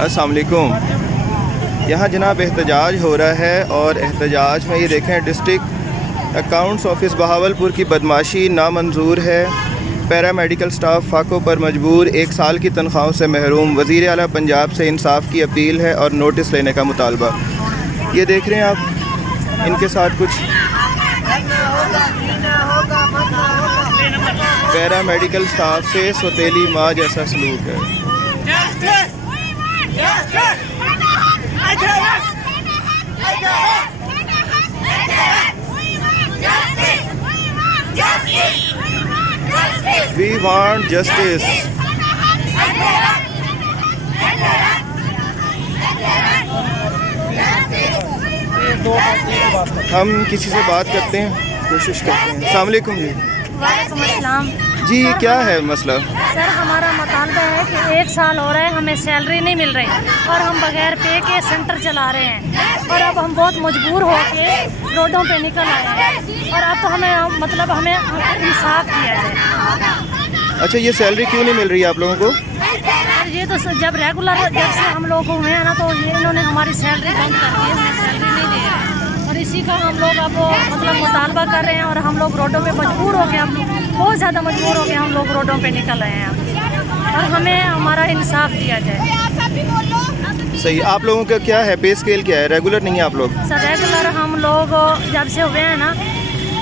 अस्सलाम वालेकुम। यहाँ जनाब एहतजाज हो रहा है और एहतजाज में ये देखें डिस्ट्रिक्ट अकाउंट्स ऑफिस बहावलपुर की बदमाशी नामंजूर है। पैरामेडिकल स्टाफ फाकों पर मजबूर, 1 साल की तनख्वाहों से महरूम। वज़ीर आला पंजाब से इंसाफ की अपील है और नोटिस लेने का मुतालबा। ये देख रहे हैं आप, इनके साथ कुछ पैरामेडिकल स्टाफ से सौतेली माँ जैसा सलूक है। We want justice. हम किसी से बात करते हैं, कोशिश करते हैं। अस्सलाम वालेकुम जी। वालेकुम अस्सलाम जी, क्या है मसला? सर, हमारा मुतालबा है कि 1 साल हो रहा है, हमें सैलरी नहीं मिल रही और हम बगैर पे के सेंटर चला रहे हैं और अब हम बहुत मजबूर हो के रोडों पे निकल आए हैं और अब तो हमें मतलब हमें इंसाफ दिया जाए। अच्छा, ये सैलरी क्यों नहीं मिल रही है आप लोगों को? और ये तो जब रेगुलर जब से हम लोग हुए हैं ना, तो ये इन्होंने हमारी सैलरी बंद कर दी है, हमें सैलरी नहीं दे रहे हैं और इसी का हम लोग अब मतलब मुतालबा कर रहे हैं और हम लोग रोडों पे मजबूर हो गए, हम बहुत ज़्यादा मजबूर हो गए, हम लोग रोडों पे निकल आए हैं और हमें हमारा इंसाफ दिया जाए। सही। आप लोगों का क्या है, पे स्केल क्या है? रेगुलर नहीं है आप लोग? सर, रेगुलर हम लोग जब से हुए हैं ना,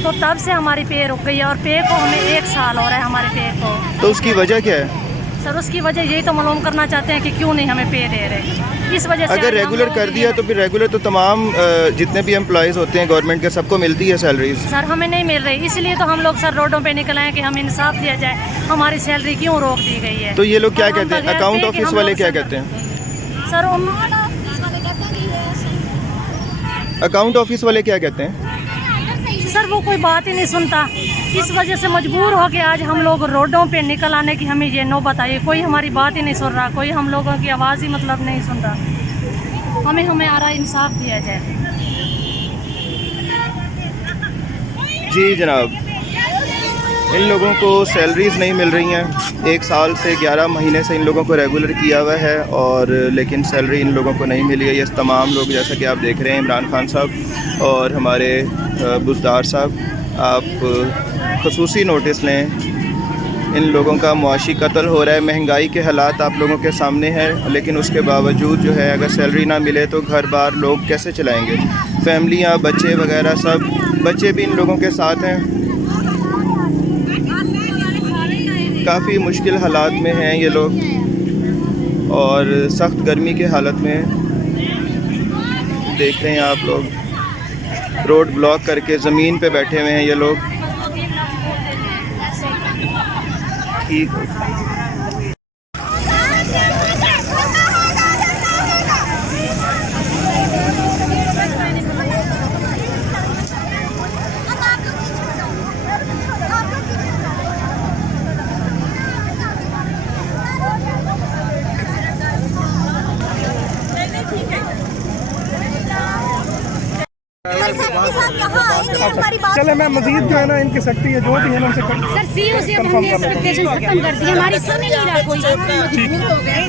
तो तब से हमारी पे रुक गई है और पे को हमें 1 साल हो रहा है हमारे पे को। तो उसकी वजह क्या है? सर, उसकी वजह यही तो मालूम करना चाहते हैं कि क्यों नहीं हमें पे दे रहे। इस वजह से अगर रेगुलर कर दिया तो फिर रेगुलर तो तमाम जितने भी एम्प्लॉयज़ होते हैं गवर्नमेंट के, सबको मिलती है सैलरीज। सर, हमें नहीं मिल रही, इसलिए तो हम लोग सर रोडों पे निकल आए कि हमें इंसाफ दिया जाए, हमारी सैलरी क्यों रोक दी गई है। तो ये लोग क्या और हम कहते हैं, बगैर अकाउंट पे के ऑफिस हम वाले लोग क्या सर- कहते हैं? सर, अकाउंट ऑफिस वाले क्या कहते हैं? सर वो कोई बात ही नहीं सुनता। इस वजह से मजबूर हो के आज हम लोग रोडों पे निकल आने की हमें ये नौबत आई। कोई हमारी बात ही नहीं सुन रहा, कोई हम लोगों की आवाज़ ही मतलब नहीं सुन रहा। हमें हमारा इंसाफ दिया जाए। जी जनाब, इन लोगों को सैलरीज़ नहीं मिल रही हैं। 1 साल से 11 महीने से इन लोगों को रेगुलर किया हुआ है और लेकिन सैलरी इन लोगों को नहीं मिली है। ये तमाम लोग, जैसा कि आप देख रहे हैं, इमरान खान साहब और हमारे बुज़दार साहब, आप ख़ुसूसी नोटिस लें। इन लोगों का मुआशी कत्ल हो रहा है। महंगाई के हालात आप लोगों के सामने हैं, लेकिन उसके बावजूद जो है अगर सैलरी ना मिले तो घर बार लोग कैसे चलाएँगे? फैमिलियाँ, बच्चे वगैरह सब, बच्चे भी इन लोगों के साथ हैं। काफ़ी मुश्किल हालात में हैं ये लोग और सख्त गर्मी के हालत में देख रहे हैं आप लोग। रोड ब्लॉक करके ज़मीन पे बैठे हुए हैं ये लोग। ठीक है। चले, मैं मजीद जो है ना इनकी सख्ती है जो भी है ना उनसे सर सीओ से अब हमने एक्सपेक्टेशन खत्म कर दी, हमारी सुन ही नहीं रहा कोई। मजबूर हो गए।